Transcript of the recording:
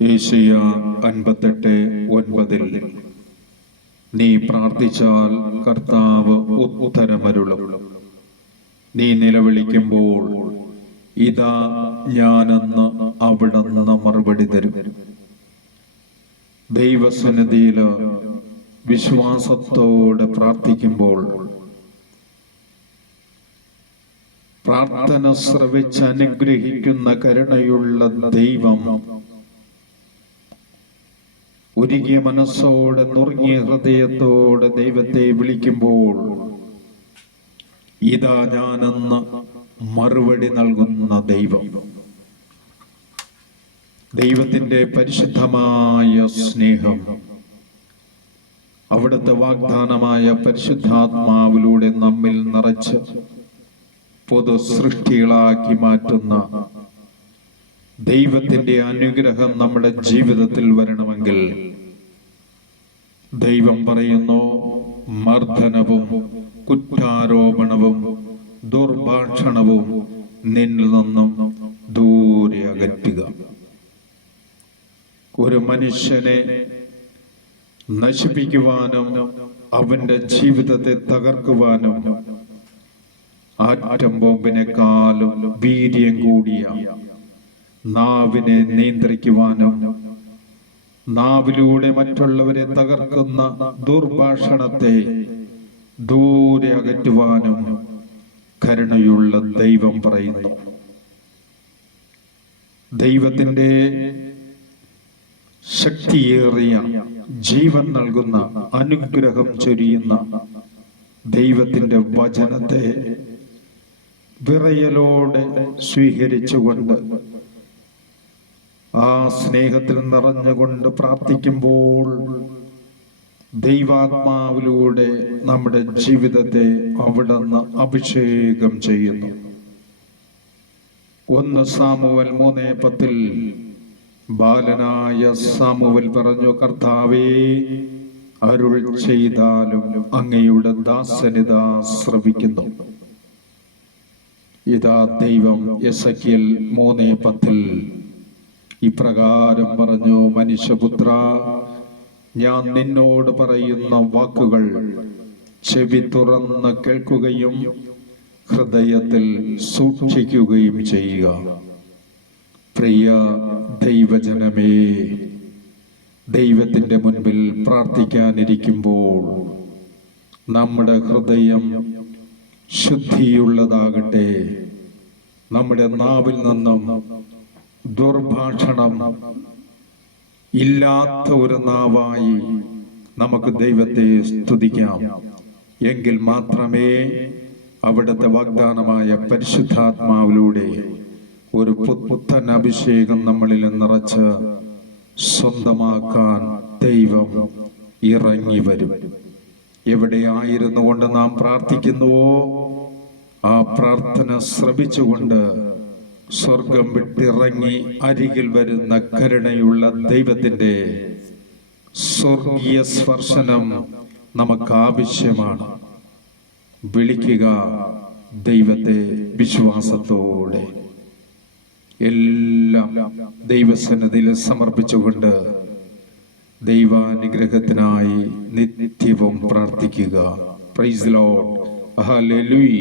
ഏശയ്യ 58:9 നീ പ്രാർത്ഥിച്ചാൽ കർത്താവ് ഉത്തരമരുളും. നീ നിലവിളിക്കുമ്പോൾ ഇതാ ഞാനെന്ന് അവിടുന്ന് മറുപടി തരും. ദൈവസന്നിധിയിൽ വിശ്വാസത്തോടെ പ്രാർത്ഥിക്കുമ്പോൾ, പ്രാർത്ഥന ശ്രവിച്ച് അനുഗ്രഹിക്കുന്ന കരുണയുള്ള ദൈവം ഒരുങ്ങിയ മനസ്സോടെ നുറുങ്ങിയ ഹൃദയത്തോടെ ദൈവത്തെ വിളിക്കുമ്പോൾ ഇതാ ഞാനെന്ന് മറുപടി നൽകുന്ന ദൈവം, ദൈവത്തിന്റെ പരിശുദ്ധമായ സ്നേഹം, അവിടുത്തെ വാഗ്ദാനമായ പരിശുദ്ധാത്മാവിലൂടെ നമ്മിൽ നിറച്ച് പൊതു സൃഷ്ടികളാക്കി മാറ്റുന്ന ദൈവത്തിന്റെ അനുഗ്രഹം നമ്മുടെ ജീവിതത്തിൽ വരണമെങ്കിൽ ദൈവം പറയുന്നു, മർദ്ദനവും കുറ്റാരോപണവും ദുർഭാഷണവും നിന്നിൽ നിന്നും ദൂരെ അകറ്റുക. ഒരു മനുഷ്യനെ നശിപ്പിക്കുവാനും അവന്റെ ജീവിതത്തെ തകർക്കുവാനും ആറ്റം ബോംബിനെക്കാളും വീര്യം കൂടിയ നാവിനെ നിയന്ത്രിക്കുവാനും നാവിലൂടെ മറ്റുള്ളവരെ തകർക്കുന്ന ദുർഭാഷണത്തെ ദൂരെ അകറ്റുവാനും കരുണയുള്ള ദൈവം പറയുന്നു. ദൈവത്തിന്റെ ശക്തിയേറിയ ജീവൻ നൽകുന്ന അനുഗ്രഹം ചൊരിയുന്ന ദൈവത്തിന്റെ വചനത്തെ വിറയലോടെ സ്വീകരിച്ചുകൊണ്ട് ആ സ്നേഹത്തിൽ നിറഞ്ഞുകൊണ്ട് പ്രാർത്ഥിക്കുമ്പോൾ ദൈവാത്മാവിലൂടെ നമ്മുടെ ജീവിതത്തെ അവിടുന്ന് അഭിഷേകം ചെയ്യുന്നു. 1 സാമുവേൽ 3:10 ബാലനായ സാമുവേൽ പറഞ്ഞു, കർത്താവേ, അരുൾ ചെയ്താലും അങ്ങയുടെ ദാസനിതാ ശ്രവിക്കുന്നു. ഇതാ ദൈവം എസെക്കിയേൽ 3:10 ഇപ്രകാരം പറഞ്ഞു, മനുഷ്യപുത്ര, ഞാൻ നിന്നോട് പറയുന്ന വാക്കുകൾ ചെവി തുറന്ന് കേൾക്കുകയും ഹൃദയത്തിൽ സൂക്ഷിക്കുകയും ചെയ്യുക. പ്രിയ ദൈവജനമേ, ദൈവത്തിന്റെ മുൻപിൽ പ്രാർത്ഥിക്കാനിരിക്കുമ്പോൾ നമ്മുടെ ഹൃദയം ശുദ്ധിയുള്ളതാകട്ടെ. നമ്മുടെ നാവിൽ നിന്നും ദുർഭാഷണം ഇല്ലാത്ത ഒരു നാവായി നമുക്ക് ദൈവത്തെ സ്തുതിക്കാം. എങ്കിൽ മാത്രമേ അവിടുത്തെ വാഗ്ദാനമായ പരിശുദ്ധാത്മാവിലൂടെ ഒരു പുത്തൻ അഭിഷേകം നമ്മളിൽ നിറച്ച് സ്വന്തമാക്കാൻ ദൈവം ഇറങ്ങി വരും. എവിടെയായിരുന്നു കൊണ്ട് നാം പ്രാർത്ഥിക്കുന്നുവോ ആ പ്രാർത്ഥന ശ്രവിച്ചുകൊണ്ട് സ്വർഗം വിട്ടിറങ്ങി അരികിൽ വരുന്ന കരുണയുള്ള ദൈവത്തിന്റെ സ്വർഗീയ സ്പർശനം നമുക്ക് ആവശ്യമാണ്. വിളിക്കുക ദൈവത്തെ വിശ്വാസത്തോടെ. എല്ലാം ദൈവസന്നിധിയിൽ സമർപ്പിച്ചുകൊണ്ട് ദൈവാനുഗ്രഹത്തിനായി നിത്യവും പ്രാർത്ഥിക്കുക. Praise the Lord. ഹല്ലേലൂയ.